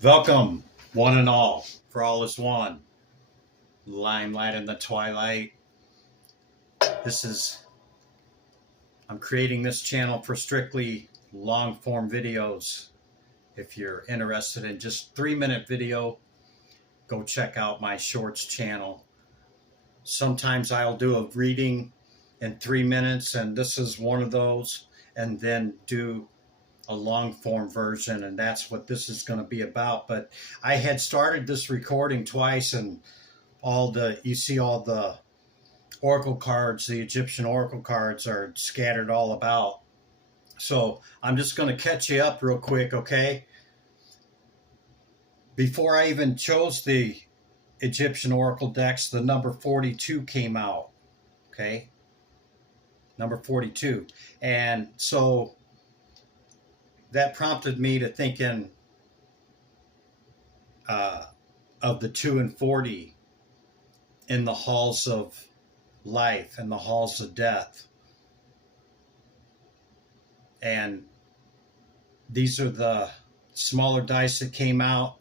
Welcome, one and all, for all is one. Limelight in the twilight. This is, I'm creating this channel for strictly long form videos. If you're interested in just 3 minute video, go check out my shorts channel. Sometimes I'll do a reading in 3 minutes, and this is one of those, and then do a long form version, and that's what this is going to be about. But I had started this recording twice, and you see all the oracle cards, the Egyptian oracle cards are scattered all about. So I'm just going to catch you up real quick, okay? Before I even chose the Egyptian oracle decks, the number 42 came out, okay? Number 42. And so that prompted me to thinking of the 2 and 40 in the halls of life and the halls of death. And these are the smaller dice that came out.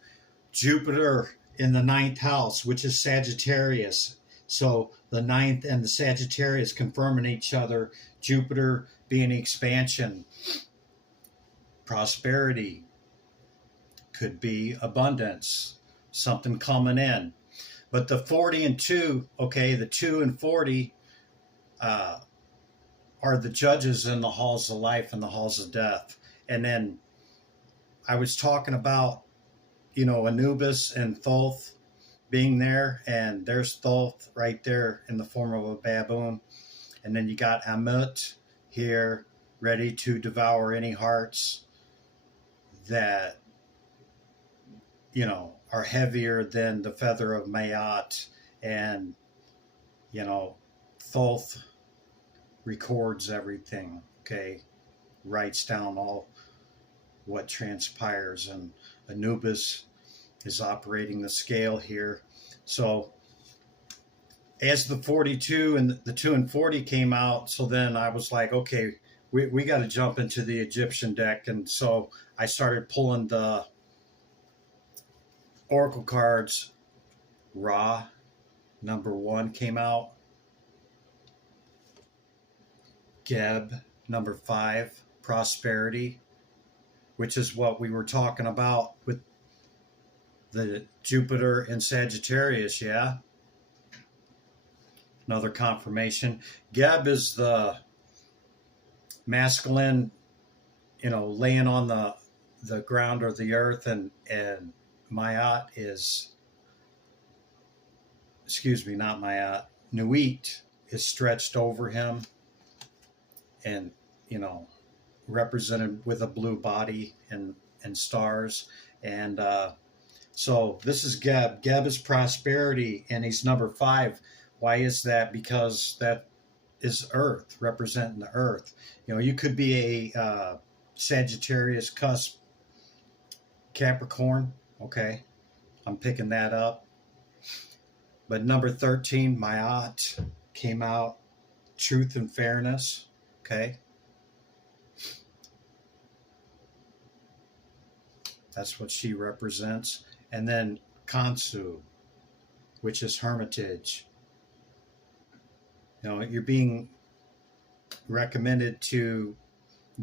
Jupiter in the 9th house, which is Sagittarius. So the 9th and the Sagittarius confirming each other. Jupiter being expansion, prosperity, could be abundance, something coming in. But the 40 and 2, okay, the 2 and 40 are the judges in the halls of life and the halls of death. And then I was talking about, Anubis and Thoth being there, and there's Thoth right there in the form of a baboon. And then you got Amut here, ready to devour any hearts that, are heavier than the feather of Mayat. And, Thoth records everything, okay, writes down all what transpires, and Anubis is operating the scale here. So as the 42 and the 2 and 40 came out, so then I was like, okay, we got to jump into the Egyptian deck. And so I started pulling the oracle cards. Ra, number 1, came out. Geb, number 5, prosperity, which is what we were talking about with the Jupiter and Sagittarius, yeah? Another confirmation. Geb is the masculine, laying on the ground or the earth, and Mayat is, not Mayat, Nuit is stretched over him, and, represented with a blue body and stars. And so this is Geb. Geb is prosperity, and he's number 5. Why is that? Because that is Earth, representing the Earth. You could be a Sagittarius cusp Capricorn, okay? I'm picking that up. But number 13, Mayat, came out. Truth and fairness, okay? That's what she represents. And then Kansu, which is hermitage. You're being recommended to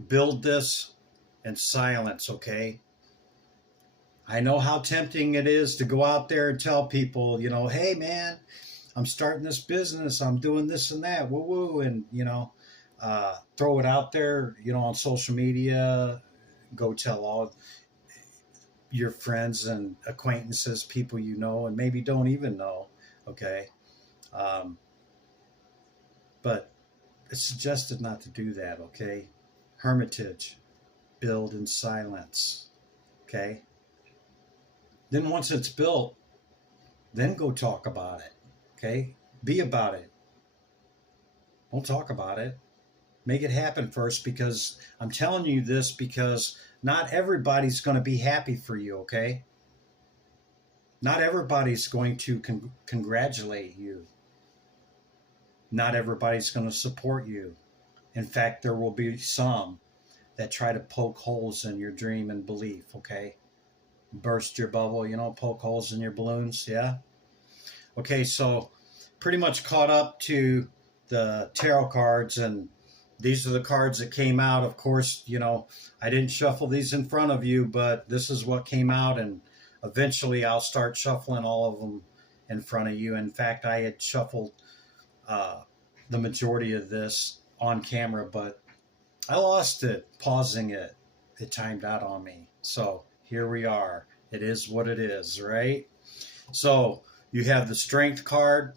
build this in silence, okay? I know how tempting it is to go out there and tell people, hey man, I'm starting this business, I'm doing this and that, woo woo, and throw it out there, on social media, go tell all your friends and acquaintances, people and maybe don't even know, okay? But it's suggested not to do that, okay? Hermitage, build in silence, okay? Then once it's built, then go talk about it, okay? Be about it. Don't talk about it. Make it happen first, because I'm telling you this because not everybody's going to be happy for you, okay? Not everybody's going to congratulate you. Not everybody's going to support you. In fact, there will be some that try to poke holes in your dream and belief, okay? burst your bubble, you know, poke holes in your balloons. Yeah. Okay, so pretty much caught up to the tarot cards, and these are the cards that came out. Of course, you know, I didn't shuffle these in front of you, but this is what came out, and eventually I'll start shuffling all of them in front of you. In fact, I had shuffled uh, the majority of this on camera, but I lost it pausing it. It timed out on me. So here we are. It is what it is, right? So you have the Strength card,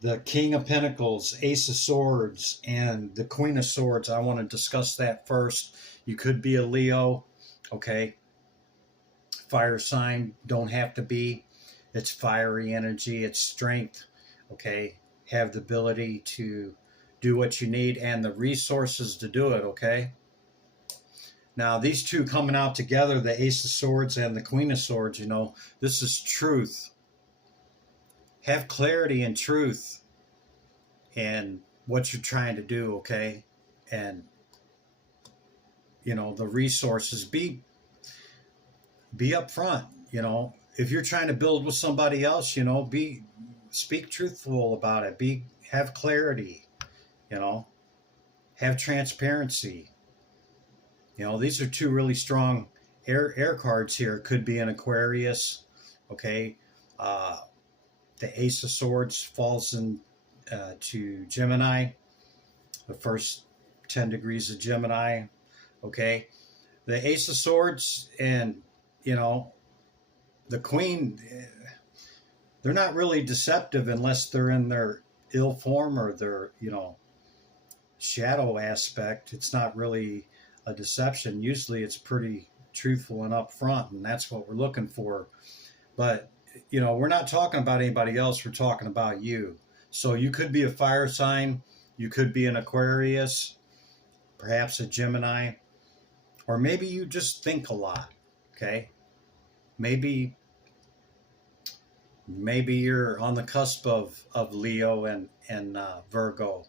the King of Pentacles, Ace of Swords, and the Queen of Swords. I want to discuss that first. You could be a Leo, okay? Fire sign, don't have to be. It's fiery energy, it's strength, okay? Have the ability to do what you need and the resources to do it, okay? Now, these two coming out together, the Ace of Swords and the Queen of Swords, you know, this is truth. Have clarity and truth in what you're trying to do, okay? And, you know, the resources, be upfront, you know. If you're trying to build with somebody else, you know, speak truthful about it. Have clarity, you know, have transparency. You know, these are two really strong air cards here. Could be an Aquarius, okay? The Ace of Swords falls in to Gemini, the first 10 degrees of Gemini, okay? The Ace of Swords and, you know, the Queen, they're not really deceptive unless they're in their ill form or their, you know, shadow aspect. It's not really a deception. Usually it's pretty truthful and upfront, and that's what we're looking for. But, you know, we're not talking about anybody else. We're talking about you. So you could be a fire sign. You could be an Aquarius, perhaps a Gemini, or maybe you just think a lot, okay? Maybe you're on the cusp of Leo and Virgo,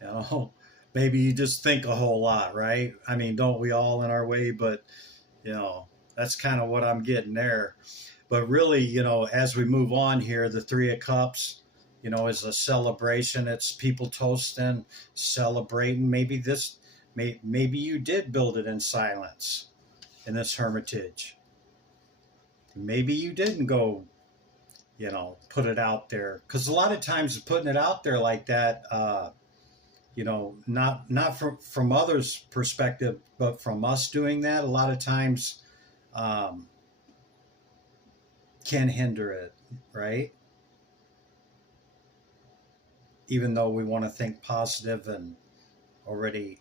you know? Maybe you just think a whole lot, right? I mean, don't we all in our way? But, you know, that's kind of what I'm getting there. But really, you know, as we move on here, the Three of Cups, you know, is a celebration. It's people toasting, celebrating. Maybe you did build it in silence in this hermitage. Maybe you didn't go, you know, put it out there. Because a lot of times putting it out there like that, you know, not from others' perspective, but from us doing that, a lot of times can hinder it, right? Even though we want to think positive and already,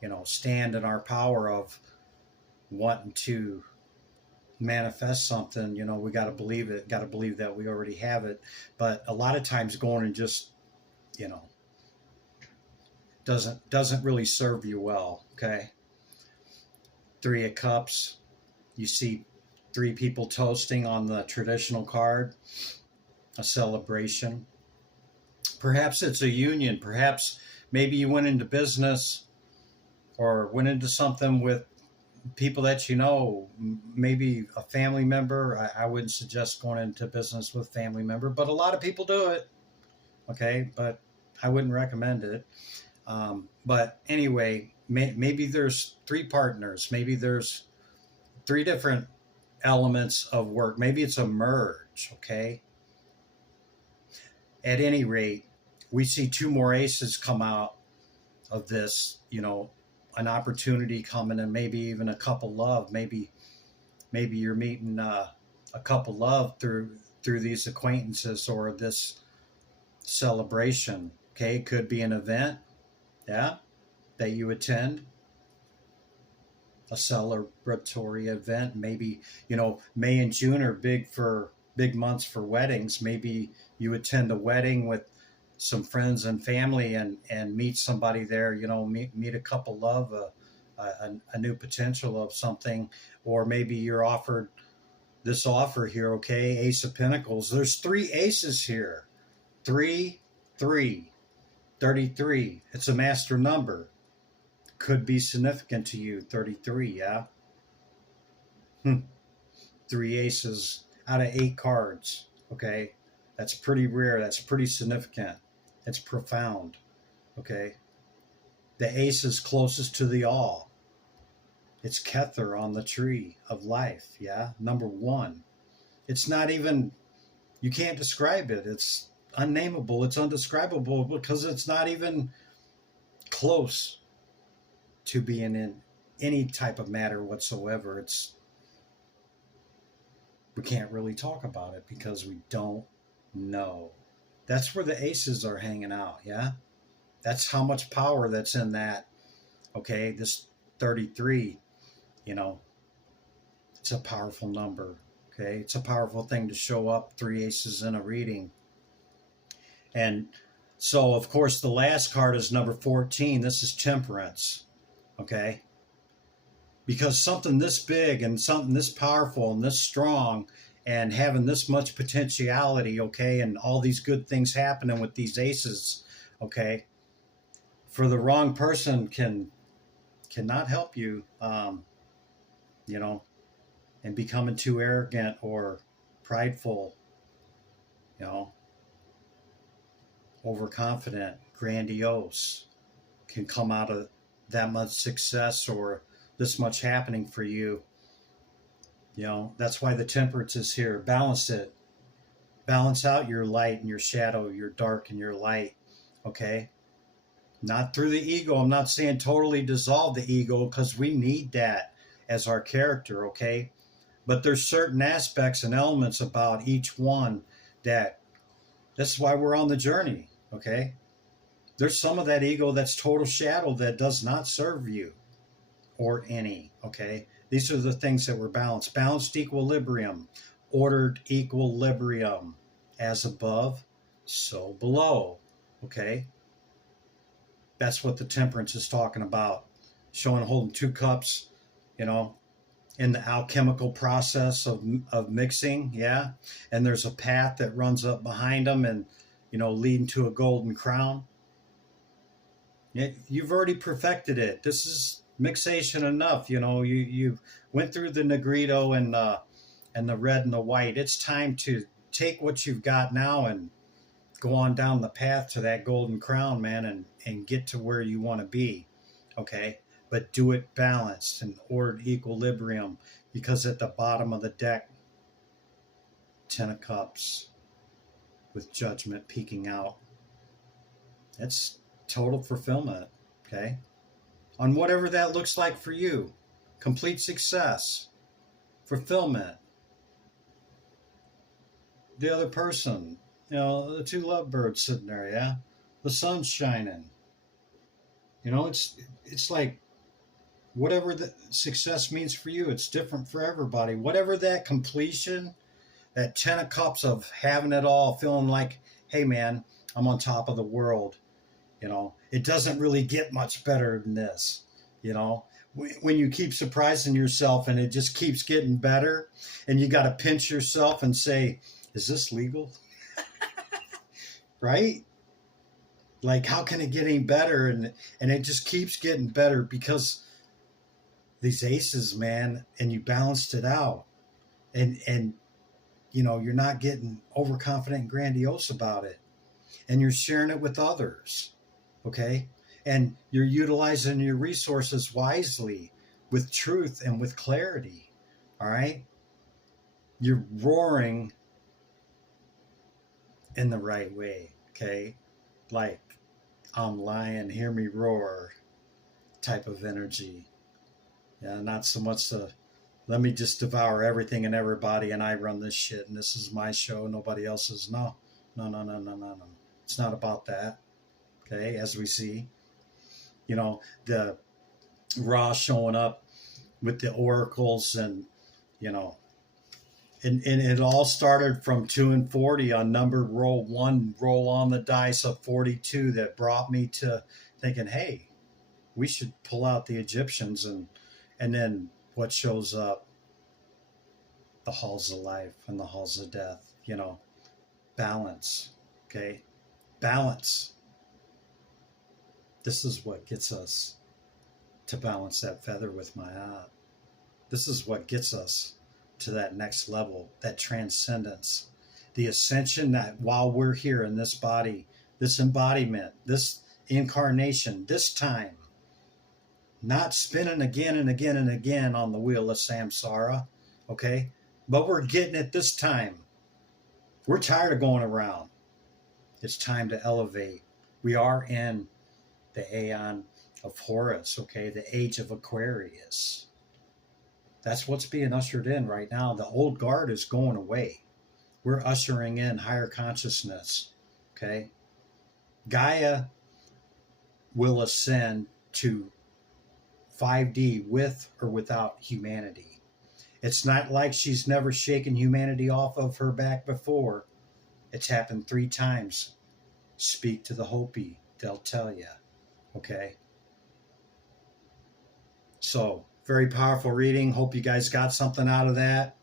you know, stand in our power of wanting to manifest something, you know, we got to believe it, got to believe that we already have it. But a lot of times going and just, you know, doesn't really serve you well, okay? Three of Cups, you see three people toasting on the traditional card, a celebration. Perhaps it's a union. Perhaps maybe you went into business or went into something with people that you know, maybe a family member. I wouldn't suggest going into business with family member, but a lot of people do it, okay? But I wouldn't recommend it. But anyway, maybe there's three partners. Maybe there's three different elements of work. Maybe it's a merge, okay? At any rate, we see two more aces come out of this, you know, an opportunity coming, and maybe even a couple love. Maybe you're meeting a couple love through these acquaintances or this celebration, okay? It could be an event, yeah, that you attend, a celebratory event. Maybe, you know, May and June are big months for weddings. Maybe you attend a wedding with some friends and family and meet somebody there, you know, meet a couple love, a new potential of something. Or maybe you're offered this offer here, okay? Ace of Pentacles. There's three aces here. 3, 3, 33. It's a master number. Could be significant to you, 33, yeah? 3 aces out of 8 cards. Okay, that's pretty rare. That's pretty significant. It's profound. Okay, the ace is closest to the all. It's Kether on the tree of life. Yeah, number 1. It's not even, you can't describe it. It's unnameable. It's undescribable because it's not even close to being in any type of matter whatsoever. We can't really talk about it because we don't know. That's where the aces are hanging out. Yeah, that's how much power that's in that. Okay, this 33, it's a powerful number. Okay, it's a powerful thing to show up 3 aces in a reading. And so, of course, the last card is number 14. This is Temperance. Okay, because something this big and something this powerful and this strong and having this much potentiality, okay, and all these good things happening with these aces, okay, for the wrong person cannot help you, and becoming too arrogant or prideful, overconfident, grandiose, can come out of that much success or this much happening for you. That's why the Temperance is here. Balance it. Balance out your light and your shadow, your dark and your light. Okay? Not through the ego. I'm not saying totally dissolve the ego because we need that as our character, okay? But there's certain aspects and elements about each one that's why we're on the journey, okay? There's some of that ego that's total shadow that does not serve you or any, okay? These are the things that were balanced. Balanced equilibrium, ordered equilibrium, as above, so below, okay? That's what the Temperance is talking about. Showing holding 2 cups, in the alchemical process of mixing, yeah? And there's a path that runs up behind them and, leading to a golden crown. You've already perfected it. This is mixation enough. You went through the Negrito and the red and the white. It's time to take what you've got now and go on down the path to that golden crown, man, and get to where you want to be, okay? But do it balanced and ordered equilibrium, because at the bottom of the deck, 10 of Cups with Judgment peeking out. It's total fulfillment, okay? On whatever that looks like for you. Complete success, fulfillment. The other person, the 2 lovebirds sitting there, yeah? The sun's shining. It's like whatever the success means for you, it's different for everybody. Whatever that completion, that 10 of Cups of having it all, feeling like, hey man, I'm on top of the world. It doesn't really get much better than this. When you keep surprising yourself and it just keeps getting better, and you got to pinch yourself and say, is this legal? Right? Like, how can it get any better? And it just keeps getting better because these aces, man, and you balanced it out. And you're not getting overconfident and grandiose about it. And you're sharing it with others. Okay? And you're utilizing your resources wisely, with truth and with clarity. All right? You're roaring in the right way. Okay? Like, I'm lying, hear me roar type of energy. Yeah, not so much the, let me just devour everything and everybody and I run this shit and this is my show, nobody else's. No. It's not about that. Okay, as we see. The Ra showing up with the oracles and it all started from 2 and 40 on numbered roll 1, roll on the dice of 42 that brought me to thinking, hey, we should pull out the Egyptians and then what shows up? The halls of life and the halls of death, balance, okay? Balance. This is what gets us to balance that feather with Ma'at. This is what gets us to that next level, that transcendence, the ascension, that while we're here in this body, this embodiment, this incarnation, this time, not spinning again and again and again on the wheel of samsara, okay? But we're getting it this time. We're tired of going around. It's time to elevate. We are in the Aeon of Horus, okay? The age of Aquarius. That's what's being ushered in right now. The old guard is going away. We're ushering in higher consciousness, okay? Gaia will ascend to 5D with or without humanity. It's not like she's never shaken humanity off of her back before. It's happened 3 times. Speak to the Hopi, they'll tell you, okay? So, very powerful reading. Hope you guys got something out of that.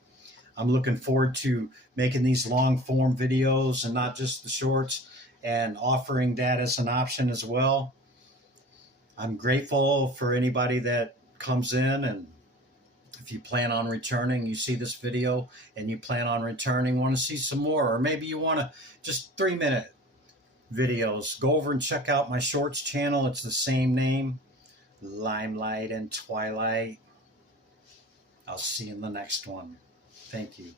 I'm looking forward to making these long form videos and not just the shorts, and offering that as an option as well. I'm grateful for anybody that comes in, and if you plan on returning, you see this video and you plan on returning, want to see some more, or maybe you want to just 3-minute videos, go over and check out my shorts channel. It's the same name, Limelight and Twilight. I'll see you in the next one. Thank you.